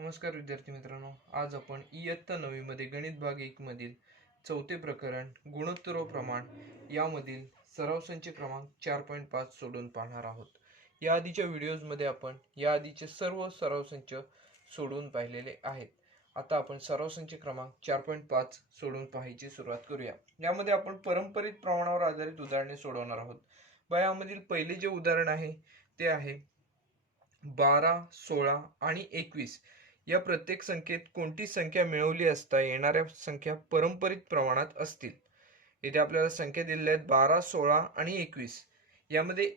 नमस्कार विद्यार्थी मित्रांनो, आज आपण इयत्ता 9वी मध्ये गणित भाग 1 मधील चौथे प्रकरण गुणोत्तर व प्रमाण यामधील सराव संच क्रमांक 4.5 सोडून पाहणार आहोत. या आधीच्या व्हिडिओज मध्ये आपण या आधीचे सर्व सराव संच सोडून पाहिलेले आहेत. आता आपण सराव संच क्रमांक 4.5 सोडून पाहायची सुरुवात करूया. यामध्ये आपण पारंपरिक प्रमाणावर आधारित उदाहरणे सोडवणार आहोत. यामधील पहिले जे उदाहरण आहे ते आहे 12, 16 आणि 21 या प्रत्येक संख्येत कोणती संख्या मिळवली असता येणाऱ्या संख्या पारंपरिक प्रमाणात असतील. येथे आपल्याला संख्या दिलेल्या आहेत 12, 16 आणि 21. यामध्ये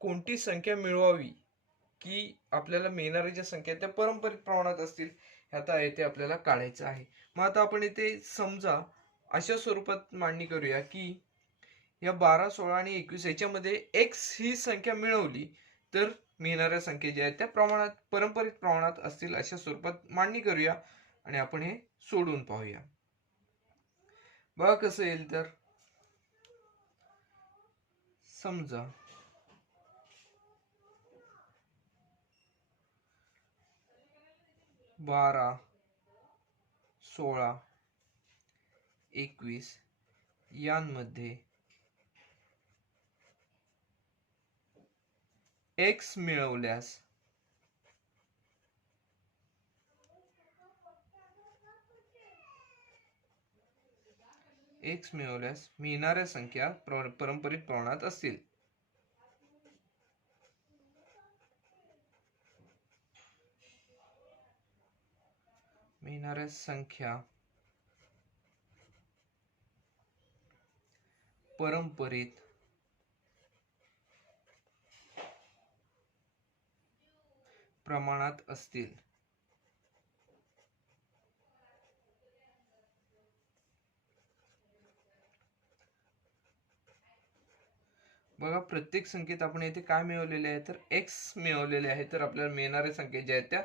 कोणती संख्या मिळवावी की आपल्याला मिळणाऱ्या ज्या संख्या त्या पारंपरिक प्रमाणात असतील आता येथे आपल्याला काढायचं आहे. मग आता आपण इथे समजा अशा स्वरूपात मांडणी करूया की या 12, 16 आणि 21 याच्यामध्ये x ही संख्या मिळवली तर मिळणाऱ्या संख्या ज्या आहेत त्या प्रमाणात पारंपरिक प्रमाणात असतील अशा स्वरूपात मांडणी करूया आणि आपण हे सोडून पाहूया. बघा कसं येईल. तर समजा 12, 16, 21 यांमध्ये x मिळवल्यास मिळणाऱ्या संख्या पारंपरिक प्रमाणात असतील. मिळणाऱ्या संख्या पारंपरिक प्रमाणात असतील. बघा प्रत्येक संख्येत आपण येथे काय मिळवलेले आहे तर x मिळवलेले आहे. तर आपल्याला मिळणाऱ्या संख्या ज्या आहेत त्या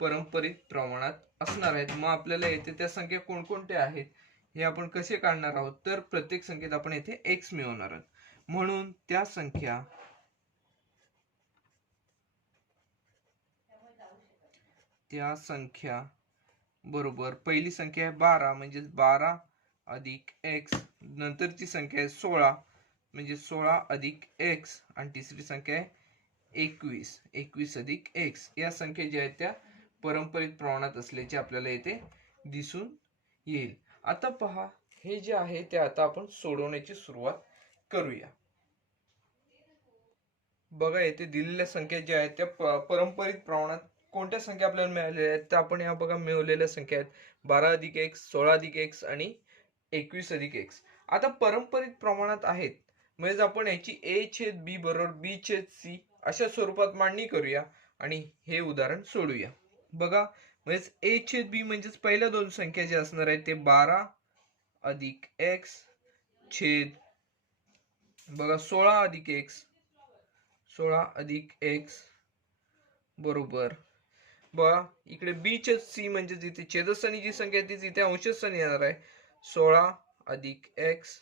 पारंपरिक प्रमाणात असणार आहेत. मग आपल्याला येथे त्या संख्या कोणकोणत्या आहेत हे आपण कसे काढणार आहोत तर प्रत्येक संख्येत आपण येथे x मिळवणार आहोत. म्हणून त्या संख्या बरोबर पहिली संख्या आहे 12 म्हणजे 12 अधिक x, नंतरची संख्या आहे 16 म्हणजे 16 अधिक x आणि तिसरी संख्या आहे 21, 21 अधिक x. या संख्या ज्या आहेत त्या पारंपरिक प्रमाणात असल्याचे आपल्याला येथे दिसून येईल. आता पहा हे जे आहे ते आता आपण सोडवण्याची सुरुवात करूया. बघा येथे दिलेल्या संख्या ज्या आहेत त्या पारंपरिक प्रमाणात कोणत्या संख्या आपल्याला मिळालेल्या आहेत तर आपण या बघा मिळवलेल्या संख्या आहेत 12 अधिक x, 16 अधिक x आणि 21 अधिक x. आता पारंपरिक प्रमाणात आहेत म्हणजे आपण याची a छेद b बरोबर b छेद c अशा स्वरूपात मांडणी करूया आणि हे उदाहरण सोडूया. बघा म्हणजे a छेद b म्हणजेच पहिल्या दोन संख्या ज्या असणार आहेत ते 12 अधिक x छेद बघा 16 अधिक x, 16 अधिक x बरोबर बघा इकडे b छेद c म्हणजे जिथे छेदस्थानी जी संख्या आहे तिथे अंशस्थानी येणार आहे 16 अधिक x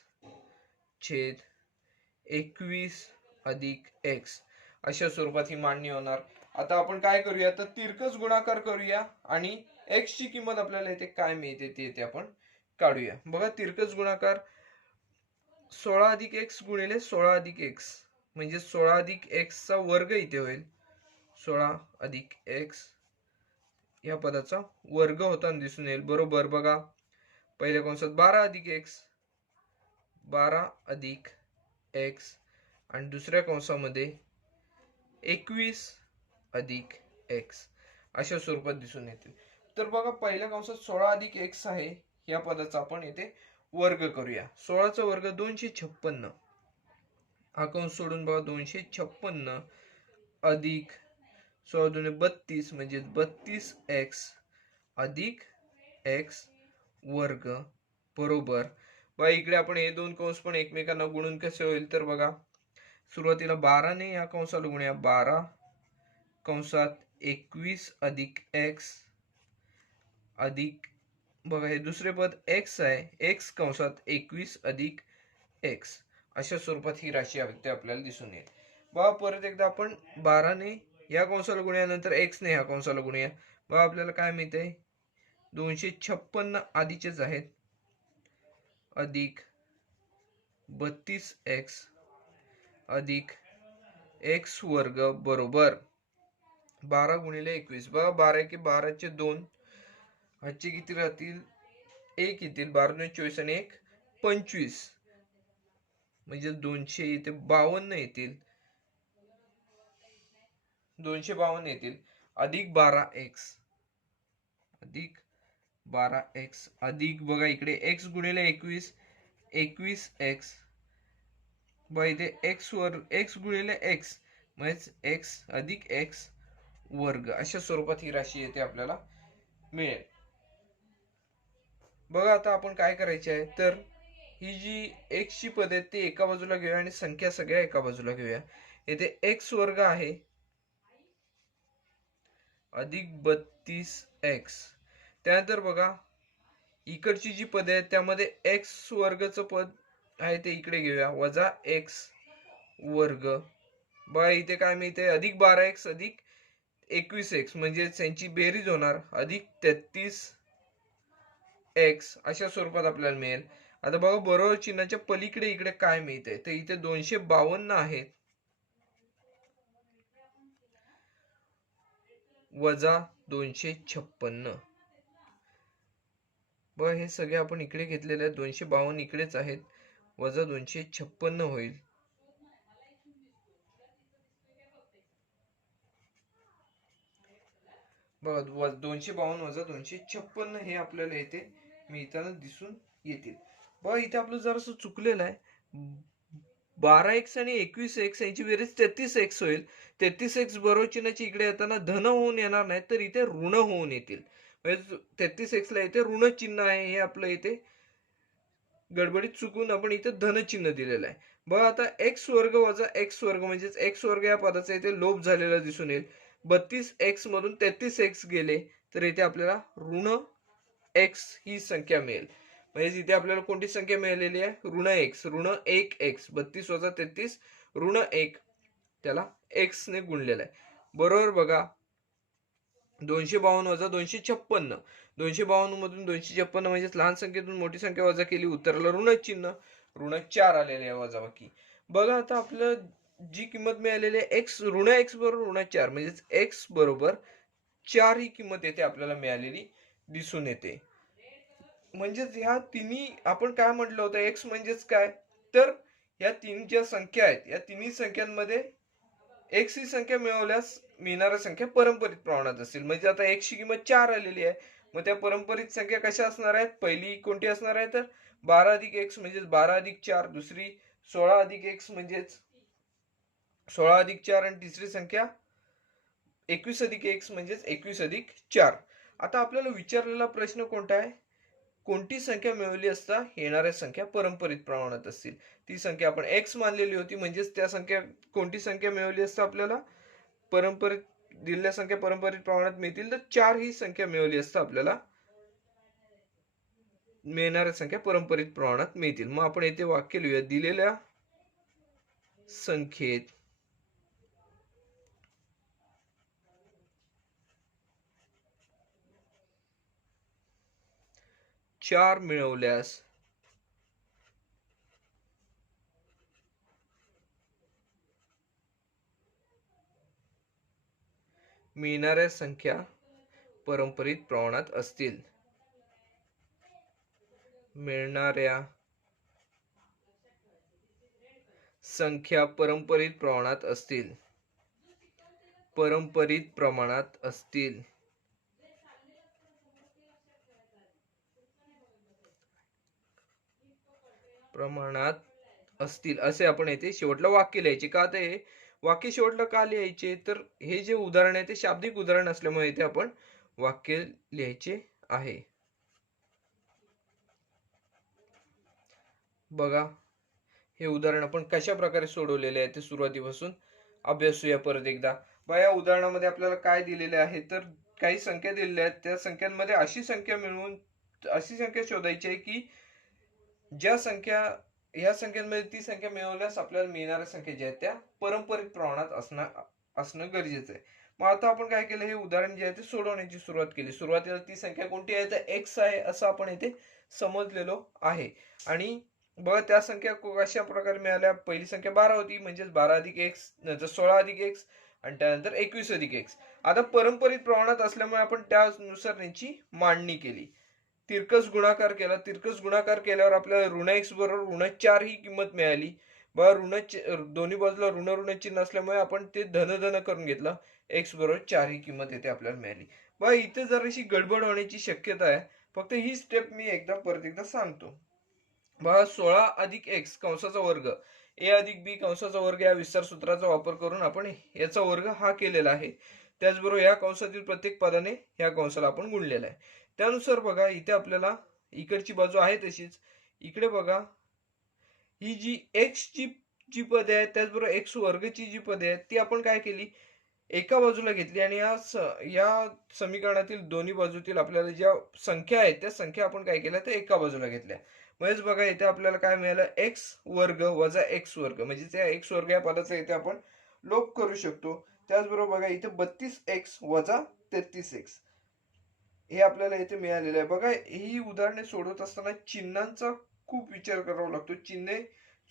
छेद 21 अधिक x अशा स्वरूपात ही मांडणी होणार. आता आपण काय करूया तर तिरकस गुणाकार करूया आणि x ची किंमत आपल्याला इथे काय मिळते ते इथे आपण काढूया. बघा तिरकस गुणाकार 16 अधिक x गुणिले 16 अधिक x म्हणजे 16 अधिक x चा वर्ग इथे होईल. 16 अधिक x या पदाचा वर्ग होताना दिसून येईल बरोबर. बघा पहिल्या कंसात 12 अधिक x, 12 अधिक x आणि दुसऱ्या कंसामध्ये 21 अधिक x अशा स्वरूपात दिसून येतील. तर बघा पहिल्या कंसात 16 अधिक x आहे या पदाचा आपण येथे वर्ग करूया. 16 चा वर्ग 256. हा कंस सोडून बघा 256 अधिक 16 दुने 32 म्हणजे 32x अधिक x वर्ग बरोबर. बघा इकडे आपण हे दोन कंस पण एकमेकांना गुणून कसे होईल तर बघा सुरुवातीला 12 ने या कंसाला गुणूया 12 कंसात 21 अधिक x अधिक बघा हे दुसरे पद x आहे x कंसात 21 अधिक x अशा स्वरूपात ही राशी आपल्याला दिसून येईल. बघा परत एकदा आपण 12 ने या कंसाला गुणूया नंतर x ने ह्या कंसाला गुणूया बघा आपल्याला काय मिळतंय, 256 आधीचेच आहेत अधिक 32x अधिक x वर्ग बरोबर 12 गुणिले 21. बघा 12 की 12चे 2, ह्याचे किती राहतील, 1 येतील, 12 24 आणि 1 25, म्हणजे 200 इथे 52 येतील, 252 येतील, अधिक 12x अधिक 12x अधिक बघा इकडे x गुणिले 21 21x, बघा इथे x वर x गुणिले x म्हणजे x अधिक x वर्ग, अशा स्वरूपात ही राशी येते आपल्याला मिळेल. बघा आता आपण काय करायचे आहे, तर ही जी x ची पद आहेत ती एका बाजूला घेऊया आणि संख्या सगळ्या एका बाजूला घेऊया. येथे x वर्ग आहे अधिक 32x, त्यानंतर बघा इकडची जी पदे आहेत त्यामध्ये x वर्गचं पद आहे ते इकडे घेऊया, वजा x वर्ग. बघा इथे काय मिळते, अधिक 12x अधिक 21x म्हणजे त्यांची बेरीज होणार अधिक 33x, अशा स्वरूपात आपल्याला मिळेल. आता बघा बरोबर चिन्हाच्या पलीकडे इकडे काय मिळते, तर इथे 252 आहेत वजा 256. बघा हे सगळे आपण इकडे घेतलेले आहेत, 252 इकडेच आहेत, वजा 256 होईल. बघा 252 वजा 256 हे आपल्याला येते मिळताना दिसून येतील. बघा इथे आपलं जरासं चुकलेलं आहे, 12x आणि 21x यांची बेरीज 33x होईल. 33x बरोबर चिन्हाची इकडे येताना धन होऊन येणार नाही, तर इथे ऋण होऊन येतील. म्हणजे 33x ला इथे ऋण चिन्ह आहे, हे आपलं इथे गडबडीत चुकून आपण इथे धन चिन्ह दिलेलं आहे. बघा आता x वर्ग वजा x वर्ग म्हणजेच x वर्ग या पदाचा इथे लोप झालेला दिसून येईल. 32x मधून 33x गेले तर इथे आपल्याला ऋण x ही संख्या मिळेल. म्हणजे इथे आपल्याला कोणती संख्या मिळालेली आहे, ऋण x, ऋण 1x, 32 वजा 33 ऋण 1, त्याला x ने गुणलेला आहे. बरोबर बघा 252 वजा 256, 252 मधून 256 म्हणजे लहान संख्येतून मोठी संख्या वजा केली, उत्तराला ऋण चिन्ह, ऋण 4 आलेले आहे वजाबाकी. बघा आता आपलं जी किंमत मिळालेली आहे x ऋण x बरोबर ऋण 4 म्हणजेच x बरोबर 4 ही किंमत येते आपल्याला मिळालेली दिसून येते. म्हणजेच ह्या तिन्ही आपण काय म्हटलं होतं, x म्हणजेच काय, तर या तीन ज्या संख्या आहेत या तिन्ही संख्यांमध्ये x ही संख्या मिळवल्यास मिळणाऱ्या संख्या पारंपरिक प्रमाणात असेल. म्हणजे आता x ची किंमत 4 आलेली आहे, मग त्या पारंपरिक संख्या कशा असणार आहेत, पहिली कोणती असणार आहे तर 12 अधिक x म्हणजेच 12 अधिक 4, दुसरी 16 अधिक x म्हणजेच 16 अधिक 4 आणि तिसरी संख्या 21 अधिक x म्हणजेच 21 अधिक 4. आता आपल्याला विचारलेला प्रश्न कोणता आहे, कोणती संख्या मिळवली असता येणाऱ्या संख्या पारंपरिक प्रमाणात असतील. ती संख्या आपण x मानलेली होती, म्हणजेच त्या संख्या कोणती संख्या मिळवली असता आपल्याला पारंपरिक दिलेल्या संख्या पारंपरिक प्रमाणात मिळतील, तर 4 ही संख्या मिळवली असता आपल्याला मिळणाऱ्या संख्या पारंपरिक प्रमाणात मिळतील. मग आपण येथे वाक्य लिहूया, दिलेल्या संख्येत 4 मिळवल्यास मिळणाऱ्या संख्या पारंपरिक प्रमाणात असतील. मिळणाऱ्या संख्या पारंपरिक प्रमाणात असतील. पारंपरिक प्रमाणात असतील. प्रमाणात असतील असे आपण येथे शेवटला वाक्य लिहायचे. का ते वाक्य शेवटला का लिहायचे, तर हे जे उदाहरण आहे ते शाब्दिक उदाहरण असल्यामुळे इथे आपण वाक्य लिहायचे आहे. बघा हे उदाहरण आपण कशा प्रकारे सोडवलेले आहे ते सुरुवातीपासून अभ्यासूया परत एकदा. बघा या उदाहरणामध्ये आपल्याला काय दिलेले आहे, तर काही संख्या दिलेल्या आहेत, त्या संख्यांमध्ये अशी संख्या शोधायची आहे की ज्या संख्या ह्या संख्यांमध्ये ती संख्या मिळवल्यास आपल्याला मिळणाऱ्या संख्या ज्या आहेत त्या पारंपरिक प्रमाणात असणं गरजेचं आहे. मग आता आपण काय केलं, हे उदाहरण जे आहे ते सोडवण्याची सुरुवात केली. सुरुवातीला ती संख्या कोणती आहे तर एक्स आहे असं आपण इथे समजलेलो आहे. आणि बघा त्या संख्या कशा प्रकारे मिळाल्या. पहिली संख्या 12 होती, म्हणजेच 12 अधिक एक्स, नंतर 16 अधिक एक्स आणि त्यानंतर 21 अधिक एक्स. आता पारंपरिक प्रमाणात असल्यामुळे आपण त्यानुसार त्यांची मांडणी केली. तिरकस गुणाकार केला. तिरकस गुणाकार केल्यावर आपल्याला ऋण एक्स बरोबर ऋण 4 ही किंमत मिळाली. बघा दोन्ही बाजूला ऋण ऋण चिन्ह असल्यामुळे आपण ते धन धन करून घेतलं. एक्स बरोबर 4 ही किंमत येते आपल्याला मिळाली. बघा इथे जराशी गडबड होण्याची शक्यता आहे. फक्त ही स्टेप मी परत एकदा सांगतो. बघा 16 अधिक एक्स कंसाचा वर्ग ए अधिक बी कंसाचा वर्ग या विस्तार सूत्राचा वापर करून आपण याचा वर्ग हा केलेला आहे. त्याचबरोबर या कंसातील प्रत्येक पदाने या कंसाला आपण गुणलेला आहे. त्यानुसार बघा इथे आपल्याला इकडची बाजू आहे तशीच. इकडे बघा ही जी एक्स ची जी पदे आहेत त्याचबरोबर एक्स वर्गची जी पदे आहेत ती आपण काय केली, एका बाजूला घेतली आणि या समीकरणातील दोन्ही बाजूतील आपल्याला ज्या संख्या आहेत त्या संख्या आपण काय केल्या त्या एका बाजूला घेतल्या. म्हणजेच बघा इथे आपल्याला काय मिळालं, एक्स वर्ग वजा एक्स वर्ग, म्हणजे त्या एक्स वर्ग या पदाचा इथे आपण लोप करू शकतो. त्याचबरोबर बघा इथे 32 एक्स वजा 33 एक्स हे आपल्याला इथे मिळालेलं आहे. बघा ही उदाहरणे सोडवत असताना चिन्हांचा खूप विचार करावा लागतो. चिन्हे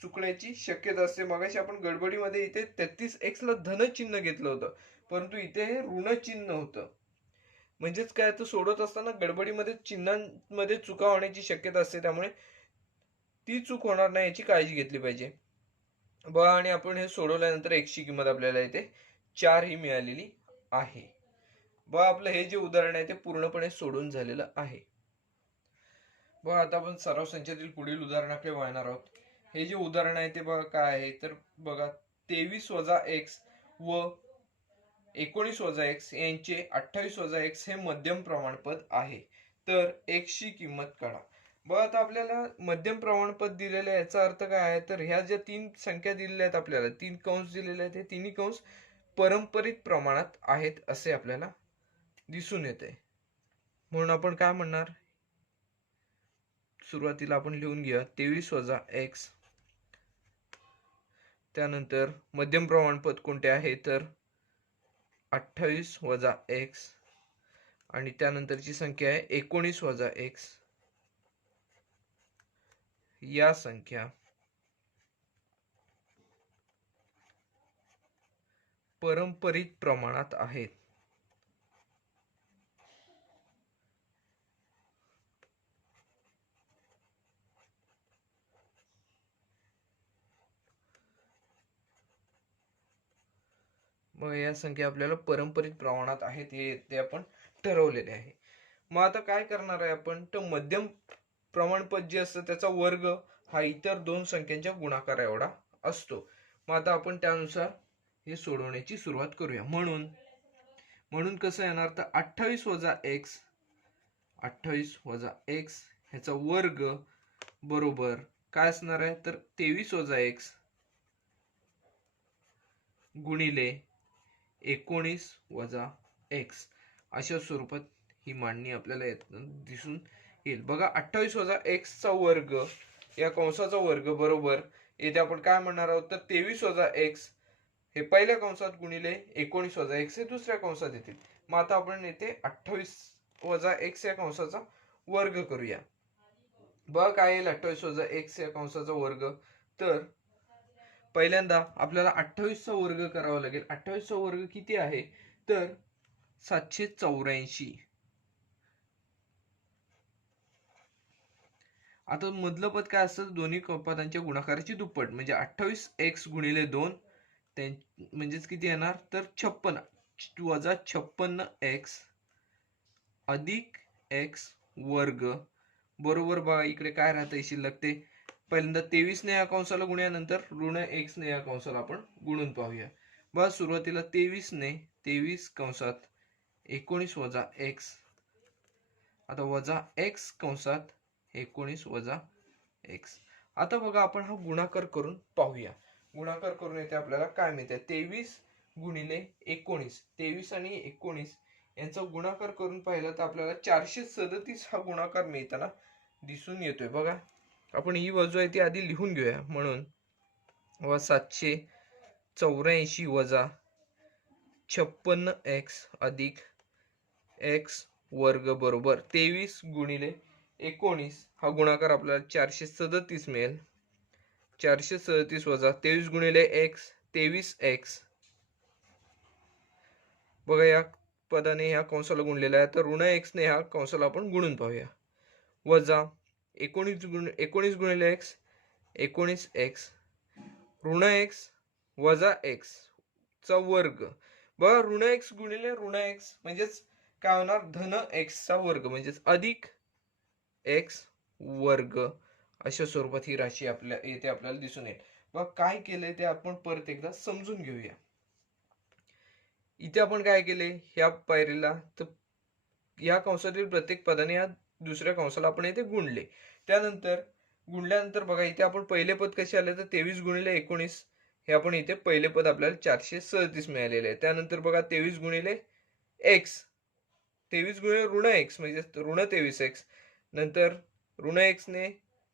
चुकण्याची शक्यता असते. मगाशी आपण गडबडीमध्ये इथे 33 एक्स ला धन चिन्ह घेतलं होतं, परंतु इथे हे ऋण चिन्ह होतं. म्हणजेच काय, तर सोडवत असताना गडबडीमध्ये चिन्हांमध्ये चुका होण्याची शक्यता असते, त्यामुळे ती चूक होणार नाही याची काळजी घेतली पाहिजे. बघा आणि आपण हे सोडवल्यानंतर एक्सची किंमत आपल्याला इथे 4 ही मिळालेली आहे. बघा आपलं हे जे उदाहरण आहे ते पूर्णपणे सोडून झालेलं आहे. बघा आता आपण सराव संचातील पुढील उदाहरणाकडे वळणार आहोत. हे जे उदाहरण आहे ते बघा काय आहे तर बघा 23 वजा एक्स व 19 वजा एक्स यांचे 28 वजा एक्स हे मध्यम प्रमाणपद आहे. तर एक्स ची किंमत काढा. बघा आता आपल्याला मध्यम प्रमाणपद दिलेलं आहे, याचा अर्थ काय आहे तर ह्या ज्या तीन संख्या दिलेल्या आहेत आपल्याला, तीन कंस दिलेले आहेत, हे तिन्ही कंस पारंपरिक प्रमाणात आहेत असे आपल्याला दिसून येते. म्हणून आपण काय म्हणणार, सुरुवातीला आपण लिहून घेऊया 23 वजा एक्स, त्यानंतर मध्यम प्रमाणपद कोणते आहे तर 28 वजा एक्स आणि त्यानंतरची संख्या आहे 19 वजा एक्स. या संख्या पारंपरिक प्रमाणात आहेत. मग या संख्या आपल्याला पारंपरिक प्रमाणात आहेत हे ते आपण ठरवलेले आहे. मग आता काय करणार आहे आपण, तर मध्यम प्रमाणपद जे असतं त्याचा वर्ग हा इतर दोन संख्यांच्या गुणाकार एवढा असतो. मग आता आपण त्यानुसार हे सोडवण्याची सुरुवात करूया. म्हणून कसं येणार तर 28 वजा एक्स, 28 वजा एक्स ह्याचा वर्ग बरोबर काय असणार आहे तर 23 वजा एक्स गुणिले 19 वजा एक्स. अशा स्वरूपात ही मांडणी आपल्याला दिसून येईल. बघा 28 वजा एक्स चा वर्ग या कंसाचा वर्ग बरोबर येथे आपण काय म्हणणार आहोत तर 23 वजा एक्स हे पहिल्या कंसात गुणिले 19 वजा एक्स हे दुसऱ्या कंसात येतील. मग आता आपण येथे 28 वजा एक्स या कंसाचा वर्ग करूया. बघा काय येईल 28 वजा एक्स या कंसाचा वर्ग, तर पहिल्यांदा आपल्याला 28 चा वर्ग करावा लागेल. 28 चा वर्ग किती आहे तर 784. आता मधलं पद काय असतं, दोन्ही पदांच्या गुणाकाराची दुप्पट, म्हणजे 28 एक्स गुणिले 2 म्हणजेच किती येणार तर 56 वजा 56 एक्स अधिक एक्स वर्ग बरोबर. बघा इकडे काय राहतं शिल्लक, ते पहिल्यांदा 23 ने या कंसाला गुणूया, नंतर ऋण एक्स ने या कंसाला आपण गुणून पाहूया. बघा सुरुवातीला 23 ने 23 कंसात 19 वजा एक्स, आता वजा एक्स कंसात 19 वजा एक्स. आता बघा आपण हा गुणाकार करून पाहूया. गुणाकार करून येते आपल्याला काय मिळते 23 गुणिले 19, 23 आणि 19 यांचा गुणाकार करून पाहिलं तर आपल्याला 437 हा गुणाकार मिळताना दिसून येतोय. बघा आपण ही बाजू आहे ती आधी लिहून घेऊया. म्हणून 784 वजा 56x अधिक x वर्ग बरोबर 23 गुणिले 19 हा गुणाकार आपल्याला 437 मिळेल. 437 वजा 23 गुणिले x 23x. बघा या पदाने ह्या कंसाला गुणलेला आहे, तर ऋण x ने ह्या कंसाला आपण गुणून पाहूया. वजा 19 गुणिले x 19x ऋण x वजा x चा वर्ग. बघा ऋण x गुणिले ऋण x म्हणजेच काय होणार, धन x चा वर्ग म्हणजेच अधिक x वर्ग. अशा स्वरूपात ही राशी आपल्या येथे आपल्याला दिसून येईल. बघा काय केलंय ते आपण परत एकदा समजून घेऊया. इथे आपण काय केले, ह्या पायरीला तर या कंसातील प्रत्येक पदाने या दुसऱ्या कंसाला आपण इथे गुणले. त्यानंतर गुणल्यानंतर बघा इथे आपण पहिले पद कसे आले, तर 23 गुणिले 19 हे आपण इथे पहिले पद आपल्याला 437 मिळालेले आहे. त्यानंतर बघा 23 गुणिले x 23 गुणिले ऋण x म्हणजे ऋण 23x. नंतर ऋण x ने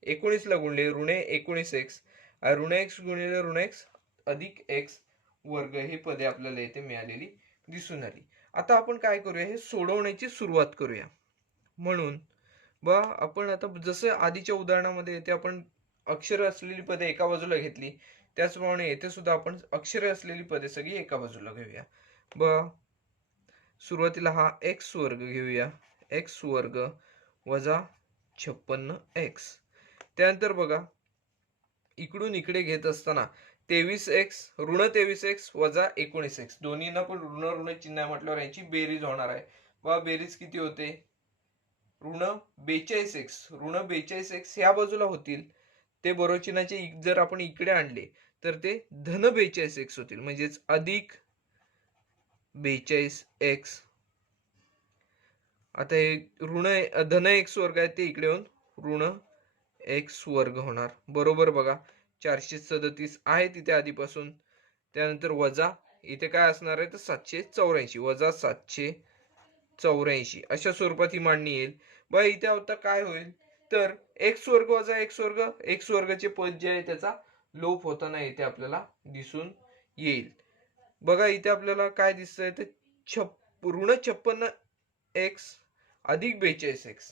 19 ला गुणले ऋण 19x. ऋण x गुणिले ऋण x अधिक x वर्ग ही पदे आपल्याला इथे मिळालेली दिसून आली. आता आपण काय करूया, हे सोडवण्याची सुरुवात करूया. म्हणून आपण आता जसं आधीच्या उदाहरणामध्ये येथे आपण अक्षर असलेली पदे एका बाजूला घेतली, त्याचप्रमाणे येथे सुद्धा आपण अक्षरे असलेली पदे सगळी एका बाजूला घेऊया. सुरुवातीला हा x वर्ग घेऊया, x वर्ग वजा 56x. त्यानंतर बघा इकडून इकडे घेत असताना 23x ऋण 23x वजा 19x दोन्हींना पण ऋण ऋण चिन्ह म्हटल्यावर यांची बेरीज होणार आहे. बेरीज किती होते, ऋण 42x ऋण 42x ह्या बाजूला होतील, ते बरोबर चिन्हाचे जर आपण इकडे आणले तर ते धन 42x होतील, म्हणजेच अधिक 42x. आता हे ऋण धन x वर्ग आहे ते इकडे येऊन ऋण x वर्ग होणार बरोबर. बघा 437 आहे तिथे आधीपासून. त्यानंतर वजा इथे काय असणार आहे, तर 784 वजा 784 अशा स्वरूपात ही मांडणी येईल. इथे आता काय होईल, तर x वर्ग वजा x वर्ग x वर्गाचे पद जे आहे त्याचा लोप होताना इथे आपल्याला दिसून येईल. बघा इथे आपल्याला काय दिसतंय, तर ऋण 56x अधिक 42x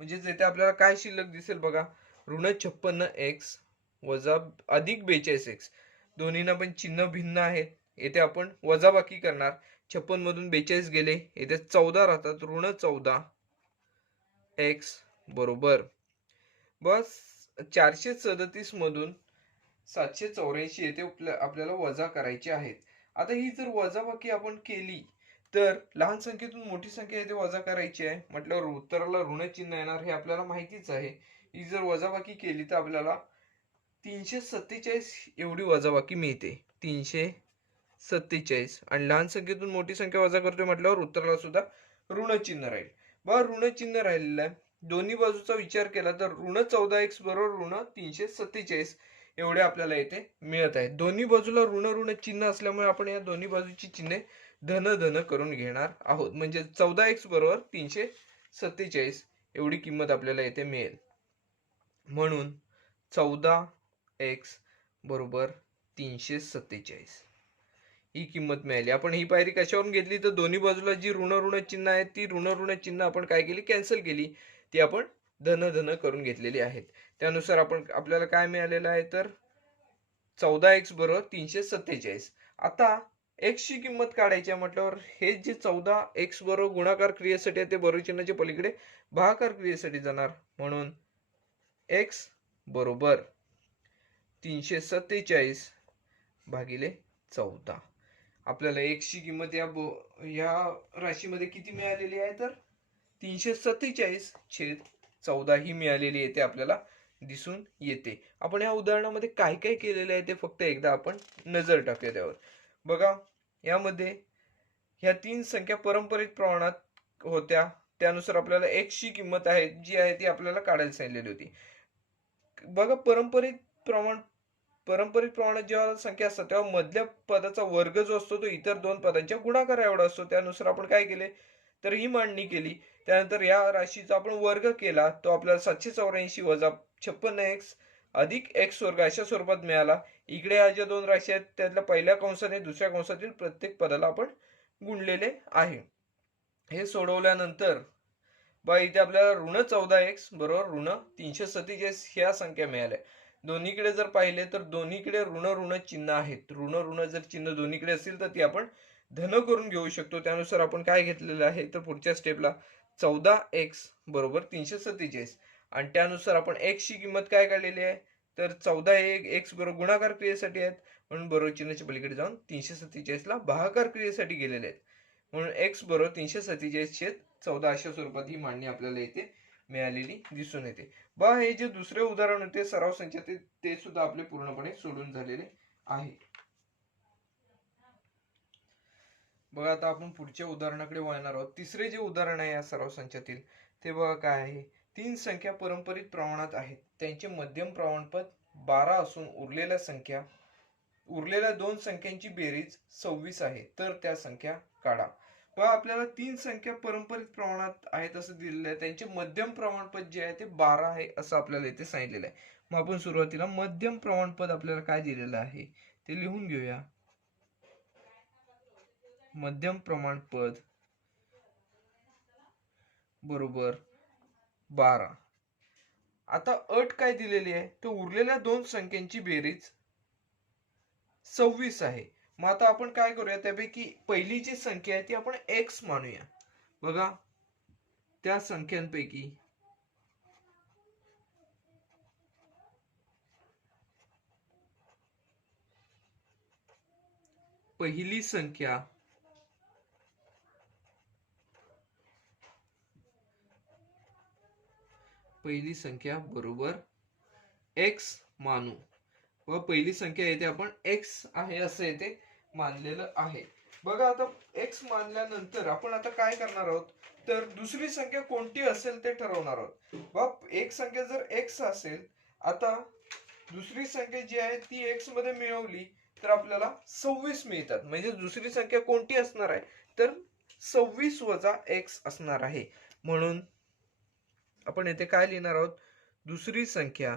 म्हणजे इथे आपल्याला काय शिल्लक दिसेल, बघा ऋण 56x वजा अधिक 42x दोन्हींना पण चिन्ह भिन्न आहेत. येथे आपण वजाबाकी करणार, 56 मधून 42 गेले, येथे 14 राहतात, ऋण 14x बरोबर. 437 मधून 784 येथे आपल्याला वजा करायचे आहेत. आता ही जर वजाबाकी आपण केली तर लहान संख्येतून मोठी संख्या येथे वजा करायची आहे म्हटल्यावर उत्तराला ऋण चिन्ह येणार, हे आपल्याला माहितीच आहे. ही जर वजाबाकी केली तर आपल्याला 347 एवढी वजाबाकी मिळते, 347. आणि लहान संख्येतून मोठी संख्या वजा करतोय म्हटल्यावर उत्तराला सुद्धा ऋण चिन्ह राहील. ऋण चिन्ह राहिलेलं आहे. दोन्ही बाजूचा विचार केला तर ऋण 14x बरोबर ऋण 347 एवढे आपल्याला येथे मिळत आहे. दोन्ही बाजूला ऋण ऋण चिन्ह असल्यामुळे आपण या दोन्ही बाजूची चिन्हे धन धन करून घेणार आहोत, म्हणजे 14x बरोबर 347 एवढी किंमत आपल्याला येथे मिळेल. म्हणून 14x बरोबर 347 ही किंमत मिळाली. आपण ही पायरी कशावरून घेतली, तर दोन्ही बाजूला जी ऋण ऋण चिन्ह आहे ती ऋण ऋण चिन्ह आपण काय केली, कॅन्सल केली, ती आपण धन धन करून घेतलेली आहेत. त्यानुसार आपल्याला काय मिळालेलं आहे, तर 14x बरोबर 347. आता x ची किंमत काढायची म्हटल्यावर हे जे 14x बरोबर गुणाकार क्रियेसाठी आहे ते बरोबर चिन्हाच्या पलीकडे भागाकार क्रियेसाठी जाणार. म्हणून x बरोबर 347 भागिले 14. आपल्याला x ची किंमत या राशीमध्ये किती मिळालेली आहे, तर 347/14 ही मिळालेली येते आपल्याला दिसून येते. आपण या उदाहरणामध्ये काय काय केलेले आहे ते फक्त एकदा आपण नजर टाकूया त्यावर. बघा यामध्ये ह्या तीन संख्या पारंपरिक प्रमाणात होत्या, त्यानुसार आपल्याला x ची किंमत आहे जी आहे ती आपल्याला काढायला सांगितलेली होती. बघा पारंपरिक प्रमाणात जेव्हा संख्या असतात तेव्हा मधल्या पदाचा वर्ग जो असतो तो इतर दोन पदांच्या गुणाकार एवढा असतो. त्यानुसार आपण काय केले, तर ही मांडणी केली. त्यानंतर या राशीचा आपण वर्ग केला, तो आपल्याला 784 वजा 56x अधिक एक्स वर्ग अशा स्वरूपात मिळाला. इकडे ह्या ज्या दोन राशी आहेत त्यातल्या पहिल्या कंसाने दुसऱ्या कंसातील प्रत्येक पदाला आपण गुणलेले आहे. हे सोडवल्यानंतर बघा इथे आपल्याला ऋण 14x बरोबर ऋण 347 ह्या संख्या मिळाल्या. दोन्हीकडे जर पाहिले तर दोन्हीकडे ऋण ऋण चिन्ह आहेत. ऋण ऋण जर चिन्ह दोन्हीकडे असेल तर ती आपण धन करून घेऊ शकतो. त्यानुसार आपण काय घेतलेलं आहे तर पुढच्या स्टेपला 14x बरोबर 347 आणि त्यानुसार आपण x ची किंमत काय काढलेली आहे तर 14 x बरोबर गुणाकार क्रियेसाठी आहेत म्हणून बरोबर चिन्हाच्या पलीकडे जाऊन 347 ला भागाकार क्रियेसाठी गेलेले आहेत म्हणून x बरोबर 347/14 अशा स्वरूपात ही मांडणी आपल्याला इथे मिळालेली दिसून येते. बघा हे जे दुसरे उदाहरण होते सराव संख्या ते सुद्धा आपले पूर्णपणे सोडून झालेले आहे. बघा आता आपण पुढच्या उदाहरणाकडे वळणार आहोत. तिसरे जे उदाहरण आहे या सराव संचातील ते बघा काय आहे. तीन संख्या पारंपरिक प्रमाणात आहेत. त्यांचे मध्यम प्रमाणपद 12 असून उरलेल्या दोन संख्यांची बेरीज 26 आहे. तर त्या संख्या काढा. बघा आपल्याला तीन संख्या पारंपरिक प्रमाणात आहेत असं दिलेलं आहे. त्यांचे मध्यम प्रमाणपद जे आहे ते 12 आहे असं आपल्याला इथे सांगितलेलं आहे. मग आपण सुरुवातीला मध्यम प्रमाणपद आपल्याला काय दिलेलं आहे ते लिहून घेऊया. मध्यम प्रमाणपद बरोबर 12. आता अट काय दिलेली आहे तर उरलेल्या दोन संख्यांची बेरीज 26 आहे. मग आता आपण काय करूया त्यापैकी पहिली जी संख्या आहे ती आपण x मानूया. बघा त्या संख्यांपैकी पहिली संख्या बरोबर x मानू व पहिली संख्या येते आपण x आहे असं येते मानलेलं आहे. बघा आता x मानल्यानंतर आपण आता काय करणार आहोत तर दुसरी संख्या कोणती असेल ते ठरवणार आहोत. बघ एक संख्या जर x असेल आता दुसरी संख्या जी आहे ती x मध्ये मिळवली तर आपल्याला 26 मिळतात. म्हणजे दुसरी संख्या कोणती असणार आहे तर 26 वजा x असणार आहे. म्हणून आपण येथे काय लिहिणार आहोत दुसरी संख्या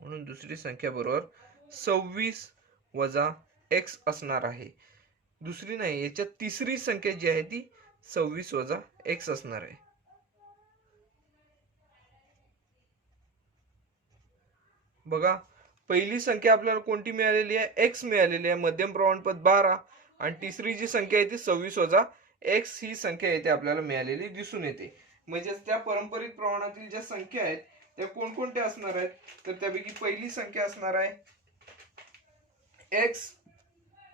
म्हणून दुसरी संख्या बरोबर 26 वजा x असणार आहे. दुसरी नाही याच्यात तिसरी संख्या जी आहे ती 26 वजा x असणार आहे. बघा पहिली संख्या आपल्याला कोणती मिळालेली आहे x मिळालेली आहे मध्यम प्रमाणपद 12 आणि तिसरी जी संख्या आहे ती 26 वजा x ही संख्या येते आपल्याला मिळालेली दिसून येते. म्हणजे त्या पारंपरिक प्रमाणातील ज्या संख्या आहेत त्या कोणकोणत्या असणार आहेत तर त्यापैकी पहिली संख्या असणार आहे x,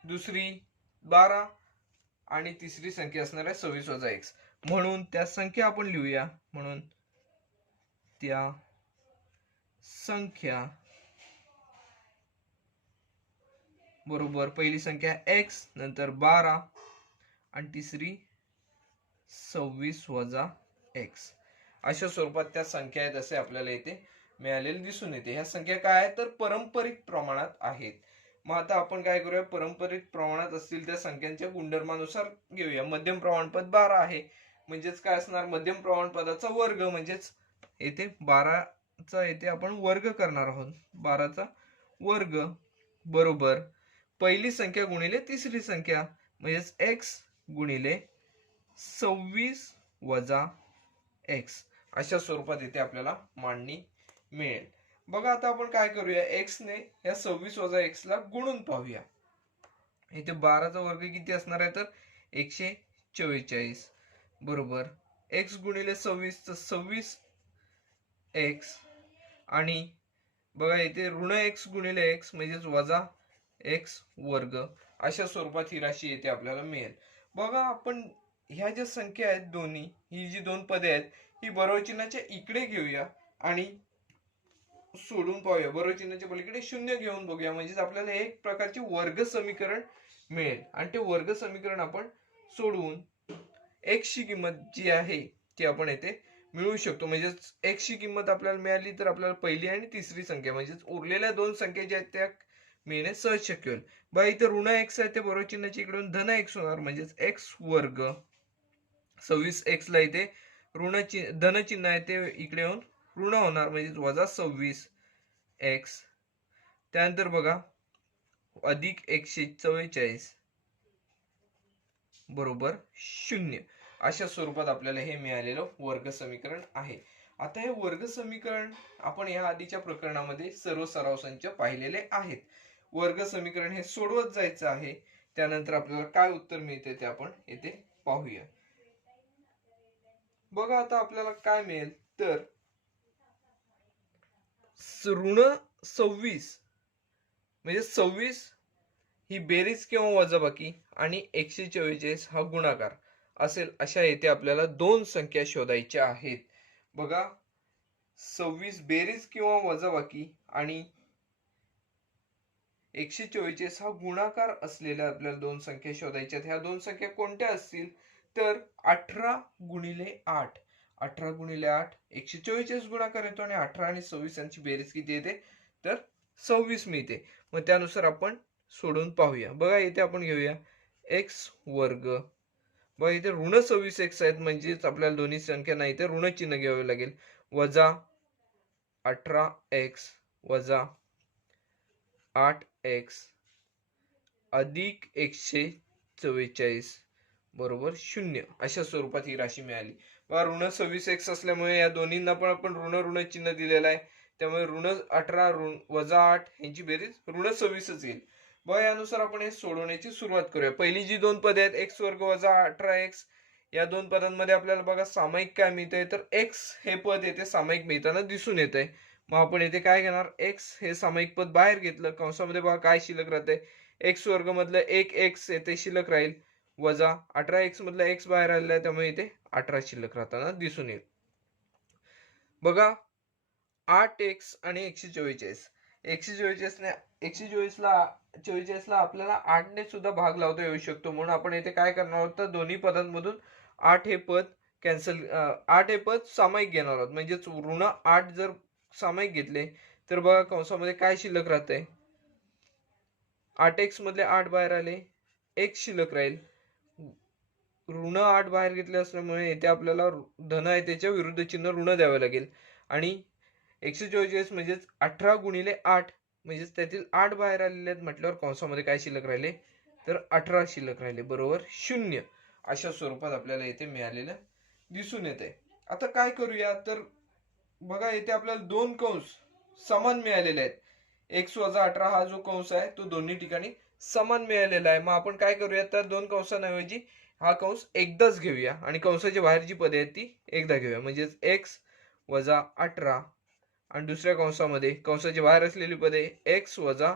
दुसरी 12 आणि तिसरी संख्या असणार आहे 26 वजा x. म्हणून त्या संख्या आपण लिहूया. म्हणून त्या संख्या बरोबर पहिली संख्या x नंतर 12 आणि तिसरी 26 वजा x अशा स्वरूपात त्या संख्या आहेत असे आपल्याला इथे मिळालेले दिसून येते. ह्या संख्या काय आहेत तर पारंपरिक प्रमाणात आहेत. मग आता आपण काय करूया पारंपरिक प्रमाणात असतील त्या संख्यांच्या गुणधर्मानुसार घेऊया. मध्यम प्रमाणपद 12 आहे म्हणजेच काय असणार मध्यम प्रमाणपदाचा वर्ग म्हणजेच येथे 12चा येथे आपण वर्ग करणार आहोत. 12चा वर्ग बरोबर पहिली संख्या गुणिले तिसरी संख्या म्हणजेच x गुणिले 26 वजा x अशा स्वरूपात इथे आपल्याला मांडणी मिळेल. बघा आता आपण काय करूया x ने या 26 वजा x ला गुणून पाहूया. इथे 12चा वर्ग किती असणार आहे तर 144 बरोबर x गुणिले 26 तर 26 x आणि बघा इथे ऋण x गुणिले x म्हणजेच वजा x वर्ग अशा स्वरूपात ही राशी येथे आपल्याला मिळेल. बघा आपण ह्या ज्या संख्या आहेत दोन्ही ही जी दोन पदे आहेत ही बरोबर चिन्हाच्या इकडे घेऊया आणि सोडून पाहूया. बरोबर चिन्हाच्या पलीकडे शून्य घेऊन बघूया म्हणजेच आपल्याला एक प्रकारचे वर्ग समीकरण मिळेल आणि ते वर्ग समीकरण आपण सोडवून x ची किंमत जी आहे ती आपण येथे मिळवू शकतो. म्हणजेच x ची किंमत आपल्याला मिळाली तर आपल्याला पहिली आणि तिसरी संख्या म्हणजेच उरलेल्या दोन संख्या ज्या आहेत त्या मिळणे सहज शक्य होईल. बघा इथे ऋण एक्स आहे ते बरोबर चिन्हाच्या इकडून धन एक्स होणार म्हणजेच एक्स वर्ग. 26x ला इथे धन चिन्ह आहे ते इकडे येऊन ऋण होणार म्हणजे वजा 26x. त्यानंतर बघा अधिक 144 बरोबर 0. अशा स्वरूपात आपल्याला हे मिळालेलं वर्ग समीकरण आहे. आता हे वर्ग समीकरण आपण या आधीच्या प्रकरणामध्ये सर्व सराव संच पाहिलेले आहेत. वर्ग समीकरण हे सोडवत जायचं आहे. त्यानंतर आपल्याला काय उत्तर मिळते ते आपण येथे पाहूया. बघा आता आपल्याला काय मिळेल तर ऋण 26 म्हणजे 26 ही बेरीज किंवा वजाबाकी आणि 144 हा गुणाकार असेल अशा येथे आपल्याला दोन संख्या शोधायच्या आहेत. बघा 26 बेरीज किंवा वजाबाकी आणि 144 हा गुणाकार असलेल्या आपल्याला दोन संख्या शोधायच्या. ह्या दोन संख्या कोणत्या असतील तर 18 गुणिले 8. 18 गुणिले 8 144 गुणाकार येतो आणि 18 आणि 26 यांची बेरीज किती येते तर 26 मिळते. मग त्यानुसार आपण सोडून पाहूया. बघा इथे आपण घेऊया एक्स वर्ग. बघा इथे ऋण 26x आहेत म्हणजेच आपल्याला दोन्ही संख्या नाही तर ऋण चिन्ह घ्यावे लागेल. वजा 18x वजा 8x अधिक 144 बरोबर 0. अशा स्वरूपात ही राशी मिळाली. बघा ऋण 26x असल्यामुळे या दोन्हींना पण आपण ऋण ऋण चिन्ह दिलेलं आहे. त्यामुळे ऋण 18 वजा 8 यांची बेरीज ऋण 26च येईल. बघा यानुसार आपण हे सोडवण्याची सुरुवात करूया. पहिली जी दोन पदे आहेत एक्स वर्ग वजा 18x या दोन पदांमध्ये आपल्याला बघा सामायिक काय मिळतंय तर एक्स हे पद येथे सामायिक मिळताना दिसून येत आहे. मग आपण येथे काय घेणार एक्स हे सामायिक पद बाहेर घेतलं कंसामध्ये बघा काय शिल्लक राहतंय एक्स वर्ग मधलं एक एक्स येथे शिल्लक राहील वजा 18x मधला एक्स बाहेर आलेला आहे त्यामुळे इथे 18 शिल्लक राहताना दिसून येईल. बघा 8x आणि 144 144 ला आपल्याला 8 ने सुद्धा भाग लावता येऊ शकतो. म्हणून आपण येथे काय करणार आहोत तर दोन्ही पदांमधून 8 हे पद कॅन्सल 8 हे पद सामायिक घेणार आहोत. म्हणजेच ऋण 8 जर सामायिक घेतले तर बघा कंसामध्ये काय शिल्लक राहतंय 8x मधले 8 बाहेर आले एक शिल्लक राहील. ऋण 8 बाहेर घेतले असल्यामुळे येथे आपल्याला धन आहे त्याच्या विरुद्ध चिन्ह ऋण द्यावे लागेल आणि 144 म्हणजेच 18 गुणिले 8 म्हणजेच त्यातील 8 बाहेर आलेले आहेत म्हटल्यावर कंसामध्ये काय शिल्लक राहिले तर 18 शिल्लक राहिले बरोबर 0. अशा स्वरूपात आपल्याला इथे मिळालेलं दिसून येते. आता काय करूया तर बघा इथे आपल्याला दोन कंस समान मिळालेले आहेत. x वजा 18 हा जो कंस आहे तो दोन्ही ठिकाणी समान मिळालेला आहे. मग आपण काय करूया तर दोन कंसांऐवजी हा कंस एकदाच घेऊया आणि कंसाच्या बाहेर जी पदे आहेत ती एकदा घेऊया. म्हणजेच x वजा 18 आणि दुसऱ्या कंसामध्ये कंसाच्या बाहेर असलेली पदे x वजा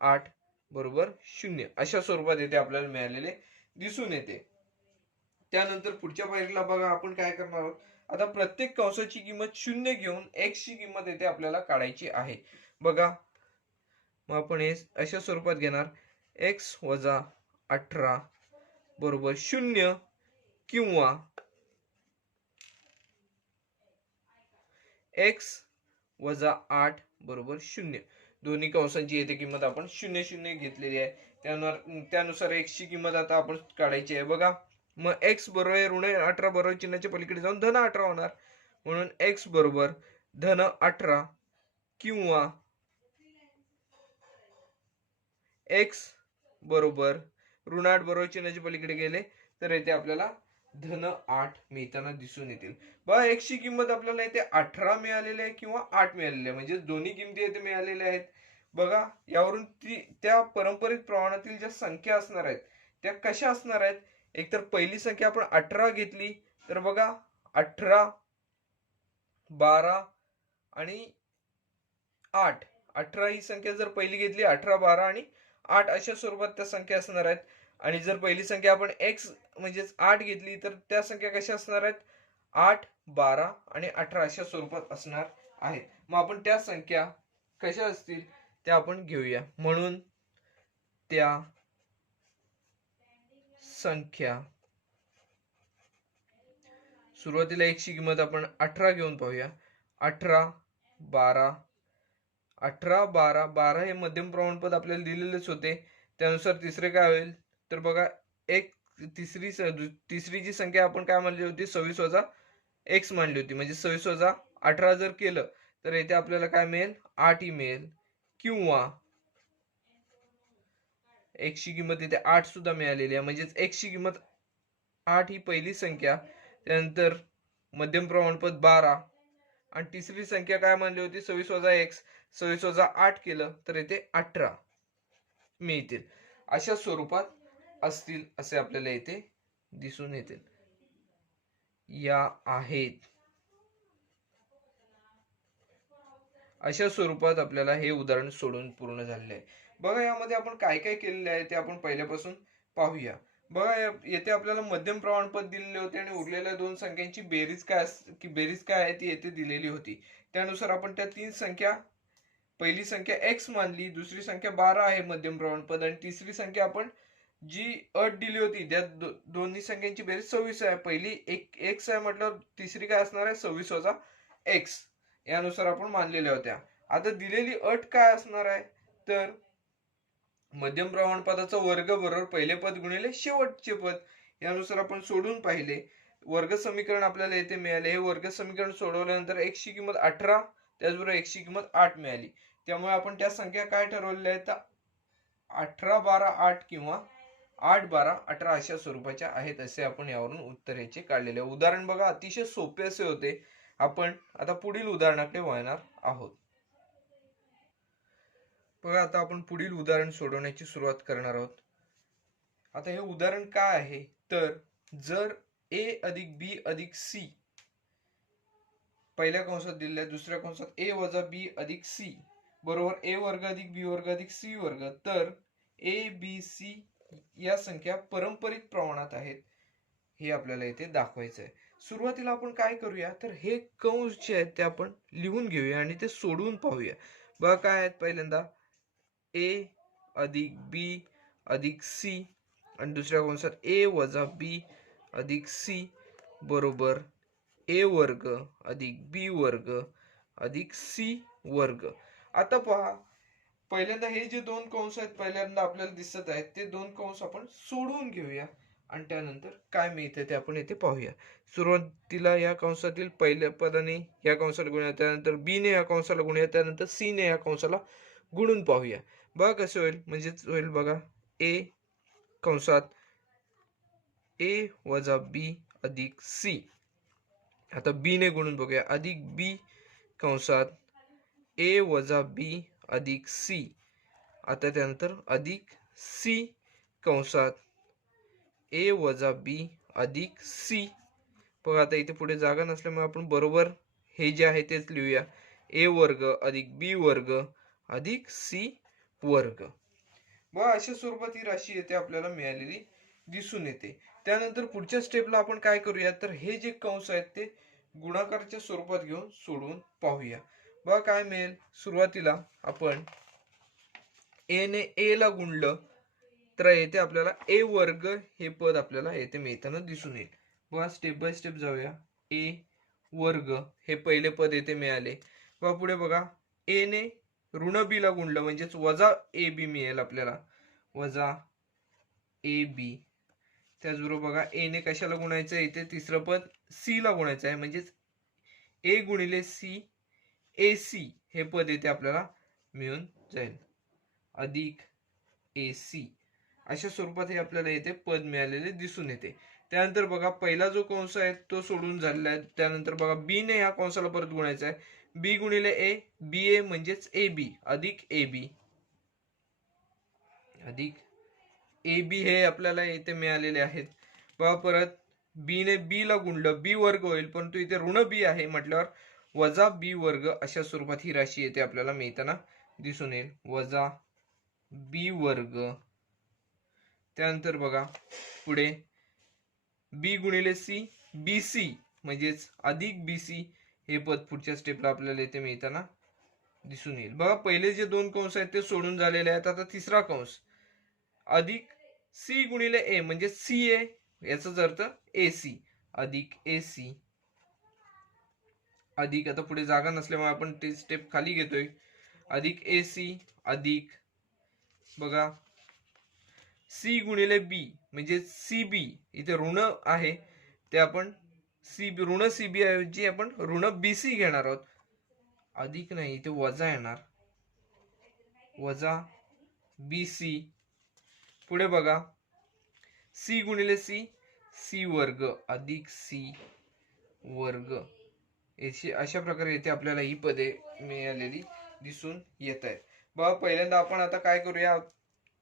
8 बरोबर 0. अशा स्वरूपात येथे आपल्याला मिळालेले दिसून येते. त्यानंतर पुढच्या पायरीला बघा आपण काय करणार आहोत. आता प्रत्येक कंसाची किंमत 0 घेऊन x ची किंमत येथे आपल्याला काढायची आहे. बघा मग आपण हे अशा स्वरूपात घेणार x वजा 18 बरोबर 0 किंवा x वजा 8 बरोबर 0. दोन्ही कंसांची येथे किंमत आपण 0 0 घेतलेली आहे. त्यानुसार x ची किंमत आता आपण काढायची आहे. बघा मग x बरोबर ऋण 18 बरोबर चिन्हाच्या पलीकडे जाऊन धन 18 होणार. म्हणून x बरोबर धन 18 किंवा x बरोबर ऋण 8 बरोबर चिन्हाच्या पलीकडे गेले तर येथे आपल्याला धन 8 मिळताना दिसून येतील. बघा x ची किंमत आपल्याला इथे 18 मिळालेली आहे किंवा 8 मिळालेली आहे म्हणजे दोन्ही किमती येथे मिळालेल्या आहेत. बघा यावरून त्या परंपरित प्रमाणातील ज्या संख्या असणार आहेत त्या कशा असणार आहेत. एकतर पहिली संख्या आपण 18 घेतली तर बघा 18 12 आणि 8. 18 ही संख्या जर पहिली घेतली 18 12 आणि 8 अशा स्वरूपात त्या संख्या असणार आहेत. आणि जर पहिली संख्या आपण x म्हणजेच 8 घेतली तर त्या संख्या कशा असणार आहेत 8 12 आणि 18 अशा स्वरूपात असणार आहेत. मग आपण त्या संख्या कशा असतील त्या आपण घेऊया. म्हणून त्या संख्या सुरुवातीला x ची किंमत आपण 18 घेऊन पाहूया. 18 12 18 12 12 हे मध्यम प्रमाणपद आपल्याला दिलेलेच होते. त्यानुसार तिसरे काय होईल तर बघा एक तिसरी जी संख्या आपण काय मानली होती 26 वजा एक्स मानली होती, म्हणजे 26 वजा 18 जर केलं तर इथे आपल्याला काय मिळेल 8 ही मिळेल, किंवा x ची किंमत इथे 8 सुद्धा मिळालेली आहे, म्हणजेच x ची किंमत 8 ही पहिली संख्या, त्यानंतर मध्यम प्रमाणपद 12 आणि तिसरी संख्या काय मानली होती 26 वजा एक्स, 26 वजा 8 केलं तर इथे 18 मिळतील. अशा स्वरूपात असतील असे आपल्याला इथे दिसून येतील. या आहेत अशा स्वरूपात आपल्याला हे उदाहरण सोडून पूर्ण झालेले आहे. बघा यामध्ये आपण काय काय केलेले आहे ते आपण पहिल्यापासून पाहूया. बघा येथे आपल्याला मध्यम प्रमाणपद दिलेले होते आणि उरलेल्या दोन संख्यांची बेरीज काय आहे ती येथे दिलेली होती. त्यानुसार आपण त्या तीन संख्या, पहिली संख्या x मानली, दुसरी संख्या 12 आहे मध्यम प्रमाणपद, आणि तिसरी संख्या आपण जी अट दिली होती त्या दोन्ही संख्यांची बेरीज 26 आहे. पहिली एक x आहे म्हटल्यावर तिसरी काय असणार आहे 26 वजा x, यानुसार आपण मानलेल्या होत्या. आता दिलेली अट काय असणार आहे तर मध्यम प्रमाणपदाचा वर्ग बरोबर पहिले पद गुणिले शेवटचे पद, यानुसार आपण सोडून पाहिले. वर्ग समीकरण आपल्याला येथे मिळाले. हे वर्ग समीकरण सोडवल्यानंतर x ची किंमत 18, त्याचबरोबर x ची किंमत 8 मिळाली. त्यामुळे आपण त्या संख्या काय ठरवलेल्या आहेत तर 18 12 8 किंवा 8 12 18 अशा स्वरूपाच्या आहेत, असे आपण यावरून उत्तर याचे काढलेले. उदाहरण बघा अतिशय सोपे असे होते. आपण आता पुढील उदाहरणाकडे वळणार आहोत. बघा आता आपण पुढील उदाहरण सोडवण्याची सुरुवात करणार आहोत. आता हे उदाहरण काय आहे तर जर a अधिक b अधिक c पहिल्या कंसात दिलेला आहे, दुसऱ्या कंसात a वजा b अधिक c बरोबर a वर्ग अधिक b वर्ग अधिक c वर्ग, तर a b c या संख्या पारंपरिक प्रमाणात आहेत हे आपल्याला इथे दाखवायचं आहे. सुरुवातीला आपण काय करूया तर हे कंस जे आहेत ते आपण लिहून घेऊया आणि ते सोडवून पाहूया. बघा काय आहेत, पहिल्यांदा a अधिक b अधिक c आणि दुसऱ्या कंसात a वजा b अधिक c बरोबर a वर्ग अधिक b वर्ग अधिक c वर्ग. आता पहा पहिल्यांदा हे जे दोन कंस आहेत पहिल्यांदा आपल्याला दिसत आहेत ते दोन कंस आपण सोडवून घेऊया आणि त्यानंतर काय मिळते ते आपण इथे पाहूया. सुरुवातीला या कंसातील पहिल्या पदाने या कंसाला गुणूया, त्यानंतर b ने या कंसाला गुणूया, त्यानंतर c ने या कंसाला गुणून पाहूया. बघा कसं होईल, म्हणजेच होईल बघा a कंसात a वजा b अधिक c, आता b ने गुणून बघूया, अधिक b कंसात a वजा b अधिक c, आता त्यानंतर अधिक c कंसात a वजा b अधिक c. बघा आता इथे पुढे जागा नसल्यामुळे आपण बरोबर हे जे आहे तेच लिहूया, a वर्ग अधिक b वर्ग अधिक c वर्ग. बघा अशा स्वरूपात ही राशी येते आपल्याला मिळालेली दिसून येते. त्यानंतर पुढच्या स्टेपला आपण काय करूया तर हे जे कंस आहेत ते गुणाकाराच्या स्वरूपात घेऊन सोडवून पाहूया. बघा काय मिळेल, सुरुवातीला आपण a ने a ला गुणलं तर येथे आपल्याला a वर्ग हे पद आपल्याला येथे मिळताना दिसून येईल. बघा स्टेप बाय स्टेप जाऊया. a वर्ग हे पहिले पद येथे मिळाले. बघा पुढे बघा a ने ऋण b ला गुणलं म्हणजेच वजा ab मिळेल आपल्याला, वजा ab. त्याचबरोबर बघा a ने कशाला गुणायचं, इथे तिसरं पद c ला गुणायचं आहे, म्हणजेच a गुणिले c ac हे पद येथे आपल्याला मिळून जाईल, अधिक ac. अशा स्वरूपात हे आपल्याला येथे पद मिळालेले दिसून येते. त्यानंतर बघा पहिला जो कंस आहे तो सोडून झालेला आहे. त्यानंतर बघा b ने या कंसाला परत गुणायचं आहे, b गुणिले a ba म्हणजेच ab अधिक ab, अधिक ab हे आपल्याला येथे मिळालेले आहेत. बघा परत b ने b ला गुणलं b वर्ग होईल, परंतु इथे ऋण b आहे म्हटल्यावर वजा b वर्ग. अशा स्वरूपात ही राशी येथे आपल्याला मिळताना दिसून येईल, वजा b वर्ग. त्यानंतर बघा पुढे b गुणिले c bc म्हणजेच अधिक bc हे पद पुढच्या स्टेपला आपल्याला इथे मिळताना दिसून येईल. बघा पहिले जे दोन कंस आहेत ते सोडून झालेले आहेत. आता तिसरा कंस अधिक c गुणिले a म्हणजे ca याचाच अर्थ ac अधिक ac, अधिक आता पुढे जागा नसल्यामुळे आपण ते स्टेप खाली घेतोय, अधिक ए सी अधिक बघा सी गुणिले बी म्हणजे सी बी, इथे ऋण आहे ते आपण ऋण सी बी ऐवजी आपण ऋण बी सी घेणार आहोत. अधिक नाही, इथे वजा येणार, वजा बी सी. पुढे बघा सी गुणिले सी, सी वर्ग अधिक सी वर्ग. अशा प्रकारे इथे आपल्याला ही पदे मिळालेली दिसून येत आहेत. बघा पहिल्यांदा आपण आता काय करूया,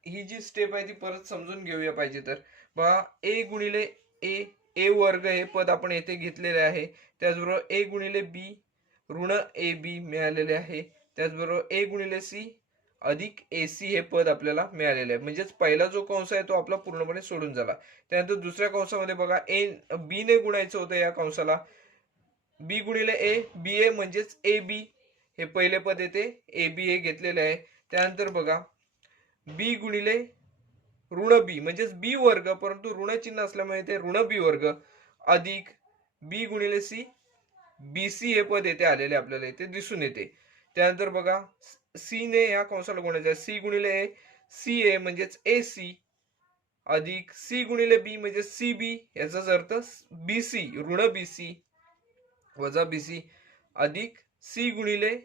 ही जी स्टेप आहे ती परत समजून घेऊया पाहिजे तर. बघा ए गुणिले ए, ए वर्ग हे पद आपण येथे घेतलेले आहे. त्याचबरोबर ए गुणिले बी ऋण ए बी मिळालेले आहे. त्याचबरोबर ए गुणिले सी अधिक ए सी हे पद आपल्याला मिळालेले आहे. म्हणजेच पहिला जो कंस आहे तो आपला पूर्णपणे सोडून झाला. त्यानंतर दुसऱ्या कंसामध्ये बघा ए बी ने गुणायचं होतं या कंसाला. बी गुणिले ए, बी ए म्हणजेच ए बी हे पहिले पद येते, ए बी हे घेतलेले आहे. त्यानंतर बघा बी गुणिले ऋण बी म्हणजेच बी वर्ग, परंतु ऋण चिन्ह असल्यामुळे ते ऋण बी वर्ग अधिक बी गुणिले सी, बी सी हे पद येथे आलेले आपल्याला इथे दिसून येते. त्यानंतर बघा सी ने या कंसाला गुणायचं आहे, सी गुणिले ए, सी ए म्हणजेच ए सी अधिक सी गुणिले बी म्हणजे सी बी, याचाच अर्थ बी सी ऋण बी सी वजा बी सी अधिक सी गुणिले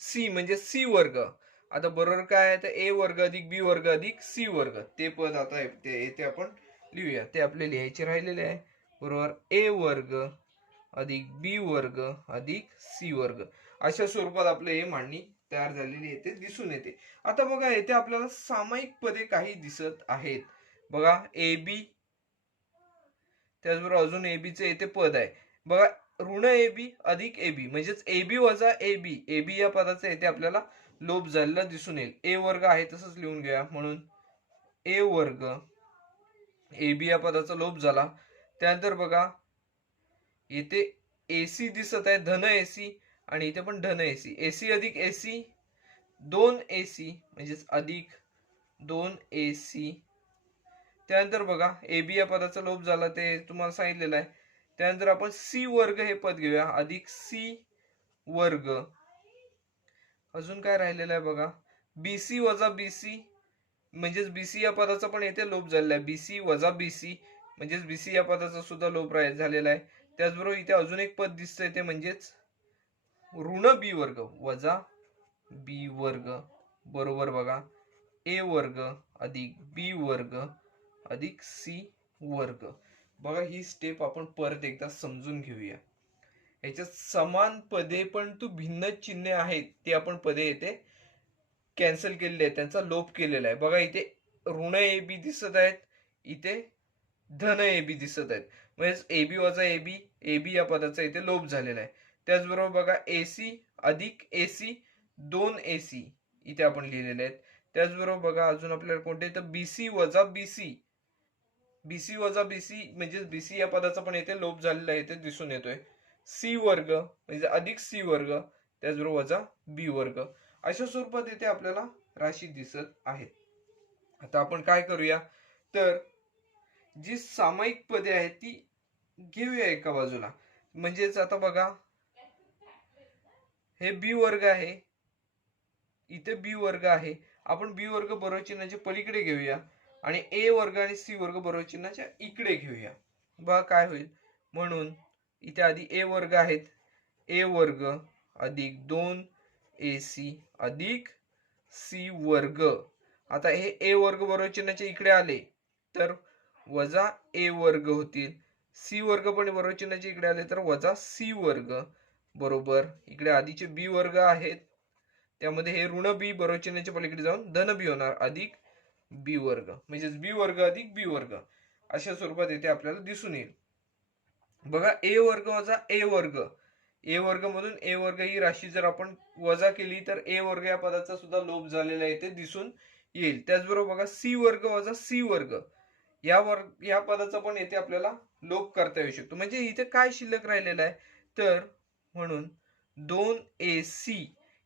सी म्हणजे सी वर्ग. आता बरोबर काय आहे तर ए वर्ग अधिक बी वर्ग अधिक सी वर्ग, ते पद आता येथे आपण लिहूया. ते आपले लिहायचे राहिलेले आहे. बरोबर ए वर्ग अधिक बी वर्ग अधिक सी वर्ग. अशा स्वरूपात आपले हे मांडणी तयार झालेली येते दिसून येते. आता बघा येथे आपल्याला सामायिक पदे काही दिसत आहेत. बघा ए बी, त्याचबरोबर अजून ए बी चे येथे पद आहे. बघा ऋण ए बी अधिक ए बी म्हणजेच ए बी वजा ए बी, ए बी या पदाचा येथे आपल्याला लोप झालेला दिसून येईल. ए वर्ग आहे तसंच लिहून घ्या, म्हणून ए वर्ग ए बी या पदाचा लोप झाला. त्यानंतर बघा इथे एसी दिसत आहे, धन एसी, आणि इथे पण धन एसी. एसी अधिक एसी 2 एसी म्हणजेच अधिक 2 एसी. त्यानंतर बघा ए बी या पदाचा लोप झाला, ते तुम्हाला सांगितलेलं आहे. त्यानंतर आपण सी वर्ग हे पद घेऊया अधिक सी वर्ग. अजून काय राहिलेलं आहे बघा बीसी वजा बीसी म्हणजेच बीसी या पदाचा पण येथे लोप झालेला आहे. बीसी वजा बीसी म्हणजेच बीसी या पदाचा सुद्धा लोप झालेला आहे. त्याचबरोबर इथे अजून एक पद दिसतंय ते म्हणजेच ऋण बी वर्ग वजा बी वर्ग बरोबर बघा ए वर्ग अधिक बी वर्ग अधिक सी वर्ग. बघा ही स्टेप आपण परत एकदा समजून घेऊया. याच्यात समान पदे पण तू भिन्न चिन्हे आहेत ते आपण पदे येथे कॅन्सल केलेले आहेत, त्यांचा लोप केलेला आहे. बघा इथे ऋण ए बी दिसत आहेत, इथे धन ए बी दिसत आहेत, म्हणजे ए बी वजा ए बी, ए बी या पदाचा इथे लोप झालेला आहे. त्याचबरोबर बघा एसी अधिक एसी 2 एसी इथे आपण लिहिलेले आहेत. त्याचबरोबर बघा अजून आपल्याला कोणते तर बीसी वजा बीसी, बीसी वजा बीसी म्हणजे बीसी या पदाचा पण इथे लोप झालेला आहे, इथे दिसून येतोय. सी वर्ग म्हणजे अधिक सी वर्ग त्याचबरोबर वजा बी वर्ग. अशा स्वरूपात इथे आपल्याला राशी दिसत आहे. आता आपण काय करूया तर जी सामायिक पदे आहेत ती घेऊया एका बाजूला. म्हणजेच आता बघा हे बी वर्ग आहे, इथे बी वर्ग आहे, आपण बी वर्ग बरोबर चिन्हाच्या पलीकडे घेऊया आणि ए वर्ग आणि सी वर्ग बरोबर चिन्हाच्या इकडे घेऊया. बघा काय होईल, म्हणून इथे आधी ए वर्ग आहेत, ए वर्ग अधिक 2 एसी अधिक सी वर्ग. आता हे ए वर्ग बरोबर चिन्हाच्या इकडे आले तर वजा ए वर्ग होतील, सी वर्ग पण बरोबर चिन्हाच्या इकडे आले तर वजा सी वर्ग बरोबर. इकडे आधीचे बी वर्ग आहेत त्यामध्ये हे ऋण बी बरोबर चिन्हाच्या पलीकडे जाऊन धन बी होणार अधिक बी वर्ग म्हणजेच बी वर्ग अधिक बी वर्ग. अशा स्वरूपात इथे आपल्याला दिसून येईल. बघा ए वर्ग वजा ए वर्ग, ए वर्ग मधून ए वर्ग ही राशी जर आपण वजा केली तर ए वर्ग या पदाचा सुद्धा लोप झालेला इथे दिसून येईल. त्याचबरोबर बघा सी वर्ग वजा सी वर्ग या पदाचा पण येथे आपल्याला लोप करता येऊ शकतो. म्हणजे इथे काय शिल्लक राहिलेलं आहे तर म्हणून 2 ए सी